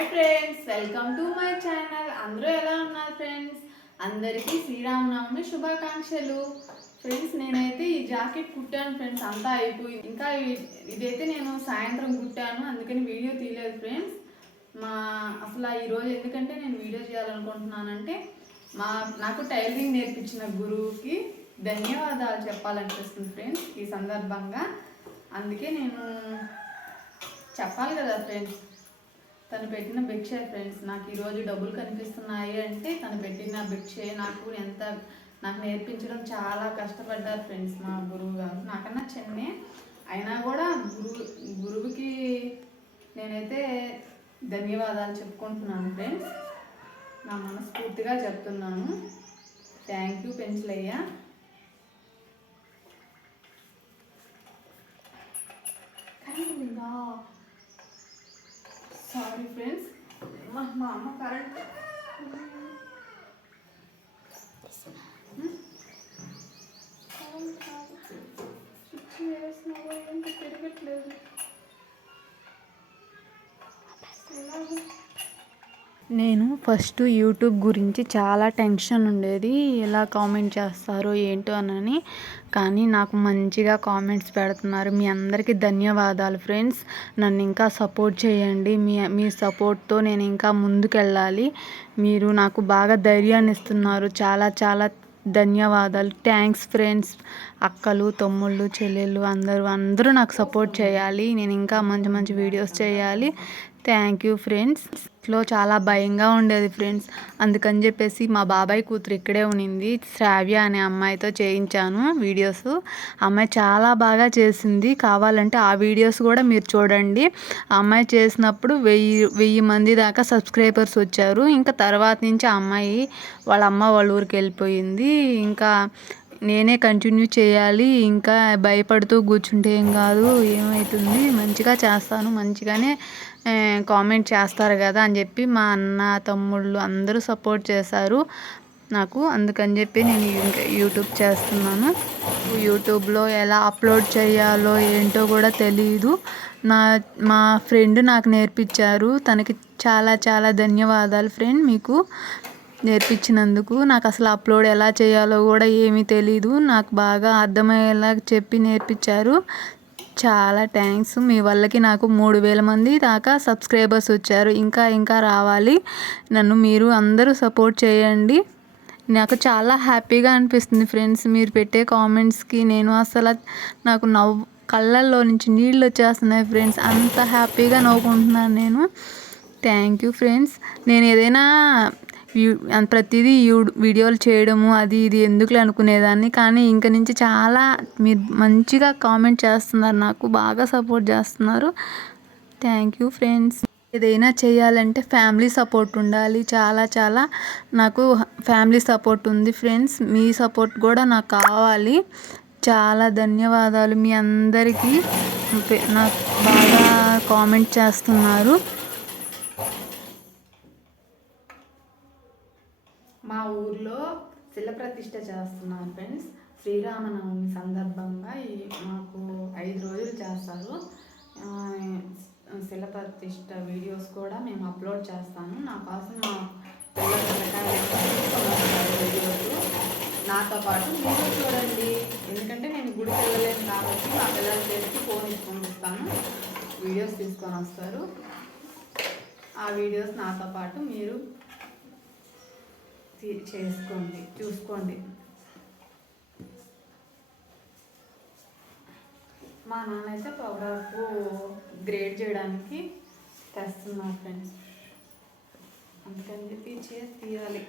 Hi friends, welcome to my channel. అందరూ ఎలా ఉన్నారు ఫ్రెండ్స్? అందరికీ శ్రీరామనవమి శుభాకాంక్షలు. ఫ్రెండ్స్, నేనైతే ఈ జాకెట్ కుట్టాను ఫ్రెండ్స్. అంతా అయిపోయింది. ఇంకా ఇదైతే నేను సాయంత్రం కుట్టాను, అందుకని వీడియో తీయలేదు ఫ్రెండ్స్. అసలు ఈరోజు ఎందుకంటే నేను వీడియో చేయాలనుకుంటున్నానంటే నాకు టైలరింగ్ నేర్పించిన గురువుకి ధన్యవాదాలు చెప్పాలనిపిస్తుంది ఫ్రెండ్స్ ఈ సందర్భంగా. అందుకే నేను చెప్పాలి కదా ఫ్రెండ్స్. తను పెట్టిన భిక్ష ఫ్రెండ్స్, నాకు ఈరోజు డబ్బులు కనిపిస్తున్నాయి అంటే తను పెట్టిన భిక్షే. నాకు నేర్పించడం చాలా కష్టపడ్డారు ఫ్రెండ్స్ మా గురువు గారు. నాకన్నా చిన్నే అయినా కూడా గురువుకి నేనైతే ధన్యవాదాలు చెప్పుకుంటున్నాను ఫ్రెండ్స్. నా మనస్ఫూర్తిగా చెప్తున్నాను. Thank you Penchalaiah. Sorry friends, మా అమ్మ కరెంట్ తిరగట్లేదు. నేను ఫస్ట్ యూట్యూబ్ గురించి చాలా టెన్షన్ ఉండేది, ఎలా కామెంట్ చేస్తారో ఏంటో అని. కానీ నాకు మంచిగా కామెంట్స్ పెడుతున్నారు. మీ అందరికీ ధన్యవాదాలు ఫ్రెండ్స్. నన్ను ఇంకా సపోర్ట్ చేయండి. మీ సపోర్ట్తో నేను ఇంకా ముందుకెళ్ళాలి. మీరు నాకు బాగా ధైర్యాన్ని ఇస్తున్నారు. చాలా చాలా ధన్యవాదాలు. Thanks friends. అక్కలు, తమ్ముళ్ళు, చెల్లెళ్ళు అందరూ నాకు సపోర్ట్ చేయాలి. నేను ఇంకా మంచి మంచి వీడియోస్ చేయాలి. Thank you friends. చాలా భయంగా ఉండేది ఫ్రెండ్స్. అందుకని చెప్పేసి మా బాబాయ్ కూతురు ఇక్కడే ఉన్నింది, శ్రావ్య అనే అమ్మాయితో చేయించాను వీడియోస్. అమ్మాయి చాలా బాగా చేసింది. కావాలంటే ఆ వీడియోస్ కూడా మీరు చూడండి. ఆ అమ్మాయి చేసినప్పుడు 1000 మంది దాకా సబ్స్క్రైబర్స్ వచ్చారు. ఇంకా తర్వాత నుంచి ఆ అమ్మాయి వాళ్ళ అమ్మ వాళ్ళ ఊరికి వెళ్ళిపోయింది. ఇంకా నేనే కంటిన్యూ చేయాలి. ఇంకా భయపడుతూ కూర్చుంటే ఏం కాదు, ఏమవుతుంది, మంచిగా చేస్తాను, మంచిగానే కామెంట్ చేస్తారు కదా అని చెప్పి మా అన్న, తమ్ముళ్ళు అందరూ సపోర్ట్ చేశారు నాకు. అందుకని చెప్పి నేను ఇంకా యూట్యూబ్ చేస్తున్నాను. యూట్యూబ్లో ఎలా అప్లోడ్ చేయాలో ఏంటో కూడా తెలియదు. మా ఫ్రెండ్ నాకు నేర్పించారు. తనకి చాలా చాలా ధన్యవాదాలు ఫ్రెండ్, మీకు నేర్పించినందుకు. నాకు అసలు అప్లోడ్ ఎలా చేయాలో కూడా ఏమీ తెలీదు. నాకు బాగా అర్థమయ్యేలా చెప్పి నేర్పించారు. చాలా థ్యాంక్స్. మీ వల్లకి నాకు 3000 మంది దాకా సబ్స్క్రైబర్స్ వచ్చారు. ఇంకా రావాలి. నన్ను మీరు అందరూ సపోర్ట్ చేయండి. నాకు చాలా హ్యాపీగా అనిపిస్తుంది ఫ్రెండ్స్ మీరు పెట్టే కామెంట్స్కి. నాకు కళ్ళల్లో నుంచి నీళ్ళు వచ్చేస్తున్నాయి ఫ్రెండ్స్. అంత హ్యాపీగా నవ్వుకుంటున్నాను నేను. Thank you friends. నేను ఏదైనా ప్రతిదీ వీడియోలు చేయడము అది ఇది ఎందుకులే అనుకునేదాన్ని. కానీ ఇంక నుంచి చాలా మీరు మంచిగా కామెంట్ చేస్తున్నారు, నాకు బాగా సపోర్ట్ చేస్తున్నారు. Thank you friends. ఏదైనా చేయాలంటే ఫ్యామిలీ సపోర్ట్ ఉండాలి. చాలా చాలా నాకు ఫ్యామిలీ సపోర్ట్ ఉంది ఫ్రెండ్స్. మీ సపోర్ట్ కూడా నాకు కావాలి. చాలా ధన్యవాదాలు మీ అందరికీ. నాకు బాగా కామెంట్ చేస్తున్నారు. మా ఊర్లో శిలప్రతిష్ఠ చేస్తున్నాను ఫ్రెండ్స్. శ్రీరామనవమి సందర్భంగా మాకు 5 రోజులు చేస్తారు. శిలప్రతిష్ఠ వీడియోస్ కూడా మేము అప్లోడ్ చేస్తాను. నా కోసం మా వీడియోస్ నాతో పాటు మీరు చూడండి. ఎందుకంటే నేను గుడికి వెళ్ళలేను కాబట్టి మా పిల్లలు చేసి ఫోన్ ఇచ్చుకొని వస్తాను, వీడియోస్ తీసుకొని వస్తారు. ఆ వీడియోస్ నాతో పాటు మీరు చేసుకోండి, చూసుకోండి. మా నాన్న అయితే ఫోటోగ్రాఫ్ గ్రేడ్ చేయడానికి తెస్తున్నారు ఫ్రెండ్స్. అందుకని చెప్పి చేసి తీయాలి.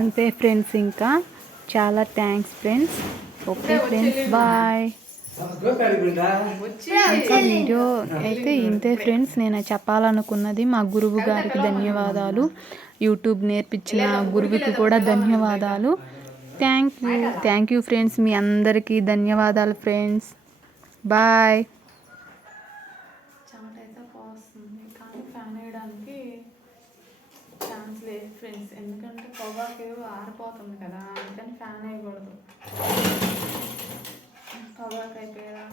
అంతే ఫ్రెండ్స్. ఇంకా చాలా thanks friends. Okay friends, bye. ఇంకా వీడియో అయితే ఇంతే ఫ్రెండ్స్. నేను చెప్పాలనుకున్నది మా గురువు గారికి ధన్యవాదాలు. యూట్యూబ్ నేర్పించిన గురువుకి కూడా ధన్యవాదాలు. Thank you friends. మీ అందరికీ ధన్యవాదాలు ఫ్రెండ్స్. బాయ్. చెమట అయితే పోస్తుంది కానీ ఫ్యాన్ వేయడానికి ఛాన్స్ లేదు. ఫ్రెండ్స్, ఎందుకంటే పొగాకు ఆరిపోతుంది కదా, అందుకని ఫ్యాన్ వేయకూడదు. పొగాకు అయిపోయేదా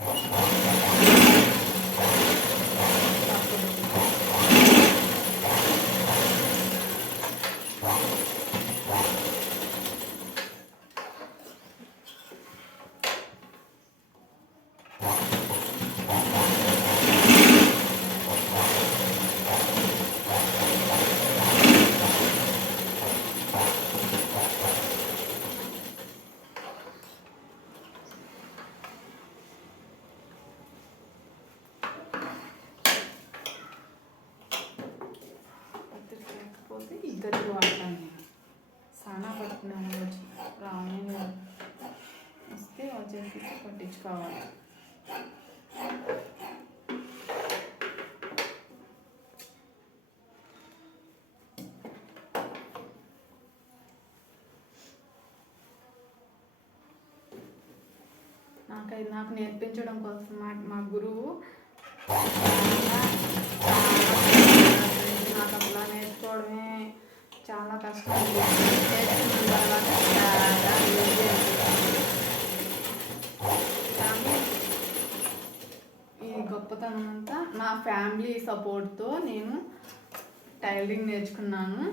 ఇద్దరికి వాడతాను. నేను సానా పడుతున్నాను రోజు రావణ వస్తే వచ్చేసి పట్టించుకోవాలి. నాకు నేర్పించడం కోసం మా గురువు నాకు అట్లా నేర్చుకోవడమే చాలా కష్టం. నేర్చుకున్న తర్వాత కానీ ఈ గొప్పతనం అంతా నా ఫ్యామిలీ సపోర్ట్తో నేను టైలరింగ్ నేర్చుకున్నాను.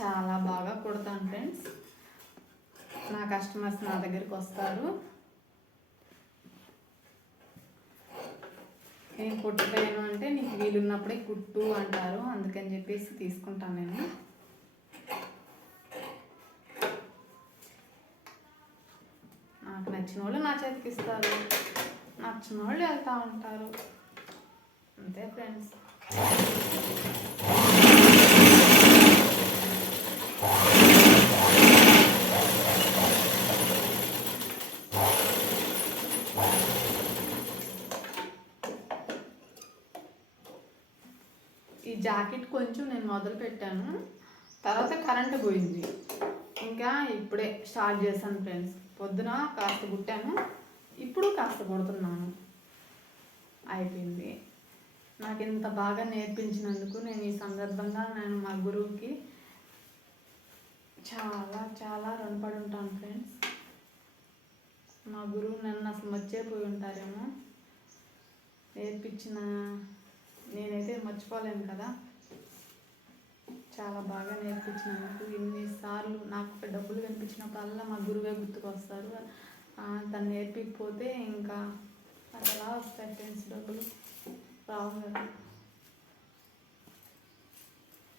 చాలా బాగా కుడతాను ఫ్రెండ్స్. నా కస్టమర్స్ నా దగ్గరికి వస్తారు. నేను కుట్టలేను అంటే నీకు వీలున్నప్పుడే కుట్టు అంటారు, అందుకని చెప్పేసి తీసుకుంటాను నేను. నాకు నచ్చిన వాళ్ళు నా చేతికి ఇస్తారు, నచ్చిన వాళ్ళు వెళ్తూ ఉంటారు, అంతే ఫ్రెండ్స్. ఈ జాకెట్ కొంచెం నేను మొదలు పెట్టాను, తర్వాత కరెంటు పోయింది. ఇంకా ఇప్పుడే స్టార్ట్ చేశాను ఫ్రెండ్స్. పొద్దున కాస్త కుట్టాను, ఇప్పుడు కాస్త కుడుతున్నాను. అయిపోయింది. నాకు ఇంత బాగా నేర్పించినందుకు నేను ఈ సందర్భంగా మా గురువుకి చాలా చాలా రుణపడి ఉంటాను ఫ్రెండ్స్. మా గురువు నన్ను అసలు మర్చిపోయి ఉంటారేమో. నేర్పించిన నేనైతే మర్చిపోలేను కదా. చాలా బాగా నేర్పించినందుకు ఎన్నిసార్లు నాకు డబ్బులు కనిపించినప్పుడల్లా మా గురువే గుర్తుకొస్తారు. తను నేర్పించకపోతే ఇంకా అది ఎలా వస్తాయి ఫ్రెండ్స్, డబ్బులు రావు కదా.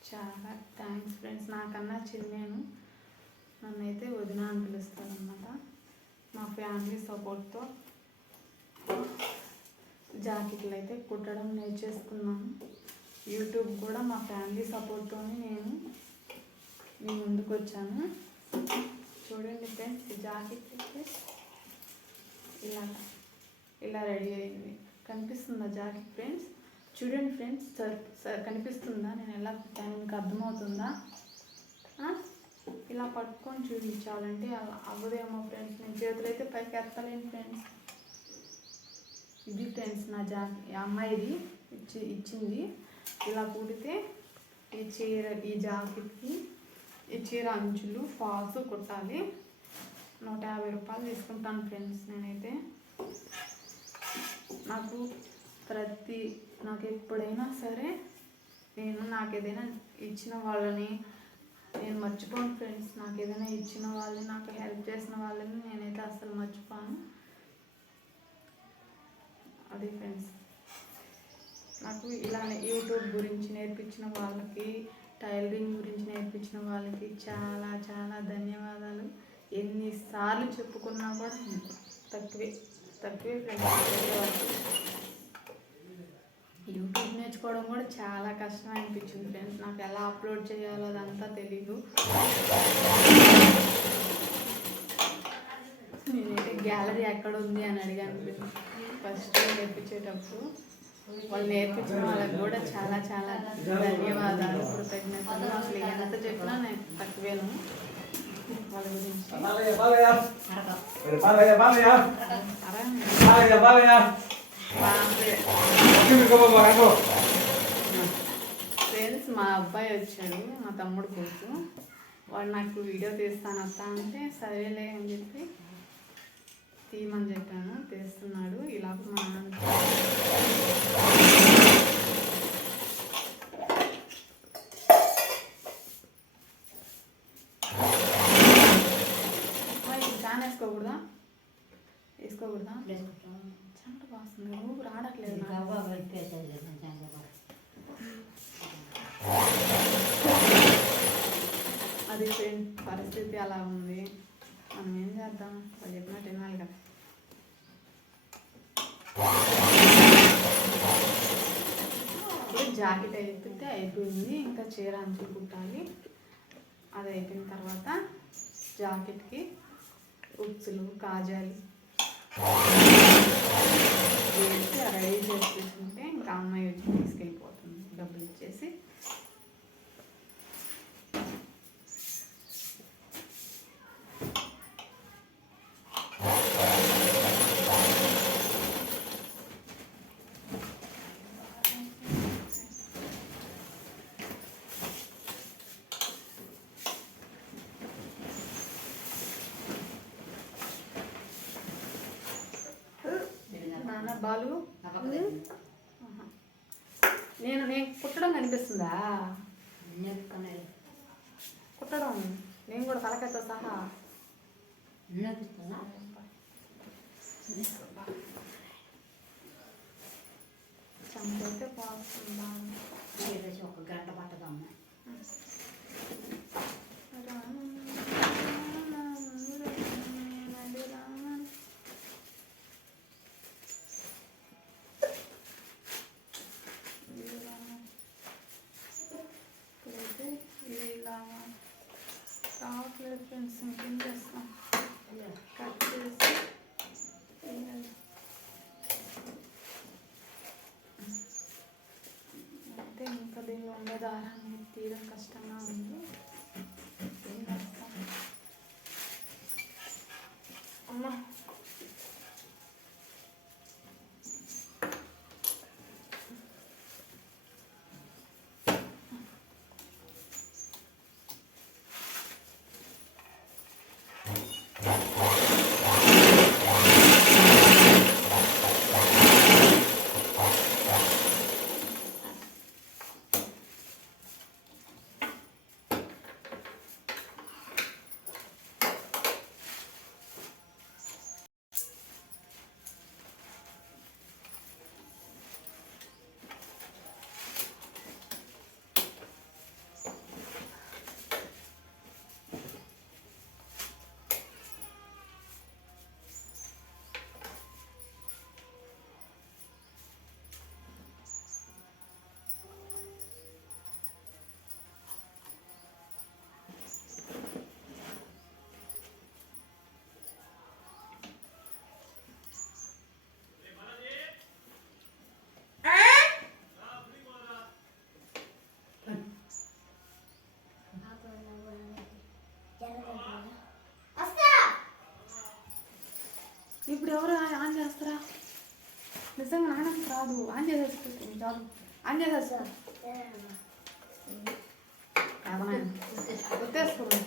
చాలా థ్యాంక్స్ ఫ్రెండ్స్. నాకన్నా చిన్నేను, నన్నైతే వదిన అని పిలుస్తారనమాట. మా ఫ్యామిలీ సపోర్ట్తో జాకెట్లు అయితే కుట్టడం నేర్చేసుకున్నాను. యూట్యూబ్ కూడా మా ఫ్యామిలీ సపోర్ట్తోనే నేను మీ ముందుకు వచ్చాను. చూడండి ఫ్రెండ్స్, ఈ జాకెట్ అయితే ఇలా రెడీ అయింది. కనిపిస్తుందా జాకెట్ ఫ్రెండ్స్? చూడండి ఫ్రెండ్స్, కనిపిస్తుందా నేను ఎలా కుట్టాను? మీకు అర్థమవుతుందా? ఇలా పట్టుకొని చూపించాలంటే అలా అవ్వదేమో ఫ్రెండ్స్. నేను చేతులు అయితే పైకి ఎత్తలేను ఫ్రెండ్స్. ఇది ఫ్రెండ్స్ నా ఈ అమ్మాయిది ఇచ్చింది. ఇలా కుడితే ఈ జాకెట్కి ఈ చీర అంచులు ఫాల్స్ కుట్టాలి. 150 రూపాయలు తీసుకుంటాను ఫ్రెండ్స్ నేనైతే. నాకు ఎప్పుడైనా సరే నాకు ఏదైనా ఇచ్చిన వాళ్ళని నేను మర్చిపోను ఫ్రెండ్స్. నాకు ఏదైనా ఇచ్చిన వాళ్ళని, నాకు హెల్ప్ చేసిన వాళ్ళని నేనైతే అసలు మర్చిపోను. అది ఫ్రెండ్స్, నాకు ఇలానే యూట్యూబ్ గురించి నేర్పించిన వాళ్ళకి, టైలరింగ్ గురించి నేర్పించిన వాళ్ళకి చాలా చాలా ధన్యవాదాలు. ఎన్నిసార్లు చెప్పుకున్నా కూడా తక్కువే ఫ్రెండ్స్. యూట్యూబ్ నేర్చుకోవడం కూడా చాలా కష్టం అనిపించింది ఫ్రెండ్స్. నాకు ఎలా అప్లోడ్ చేయాలో అదంతా తెలీదు. నేనైతే గ్యాలరీ ఎక్కడ ఉంది అని అడిగాను ఫస్ట్ నేర్పించేటప్పుడు. వాళ్ళు నేర్పించిన వాళ్ళకి కూడా చాలా చాలా ధన్యవాదాలు, కృతజ్ఞతలు. అసలు ఎంత చెప్పినా నేను తక్కువేను వాళ్ళ గురించి. ఫ్రెండ్స్, మా అబ్బాయి వచ్చాడు, మా తమ్ముడు కొడుకు. వాడు నాకు వీడియో తీస్తాను అత్త అంటే సరేలే అని చెప్పి తీయమని చెప్పాను. తీస్తున్నాడు. ఇలా మా ఫ్యాన్ వేసుకోకూడదా? వేసుకోకూడదా? చెమట వస్తుంది, ఊపు రావట్లేదు. అది పరిస్థితి అలా ఉంది, మనం ఏం చేద్దాం? వాళ్ళు చెప్పినట్టు వినాలి కదా. ఇప్పుడు జాకెట్ అయిపోతే అయిపోయింది, ఇంకా చీర అంచులు కుట్టాలి. అది అయిపోయిన తర్వాత జాకెట్కి ఉక్సులు, కాజాలు వేసి రెడీ చేసి తీసుకుంటే ఇంకా అమ్మాయి వచ్చి తీసుకెళ్ళిపోతుంది డబ్బులు ఇచ్చేసి. బాలు నేను కుట్టడం కనిపిస్తుందా? కుట్టడం నేను కూడా తలకాయతో సహా చంపైతే పోతుందా? ఒక గంట పట్టదమ్మా. రావట్లేదు ఫ్రెండ్స్, ఇంకేం చేస్తాం? కట్ చేసి అయితే ఇంకా దీనిలో ఉండే దారాన్ని తీయడం కష్టంగా ఉంది. ఏం చేస్తాం అమ్మా? ఇప్పుడు ఎవరు ఆన్ చేస్తారా? నిజంగా నాన్నకు రాదు. ఆన్ చేసేస్తుంది చాలు. ఆన్ చేసేస్తా గుర్తేసుకోండి.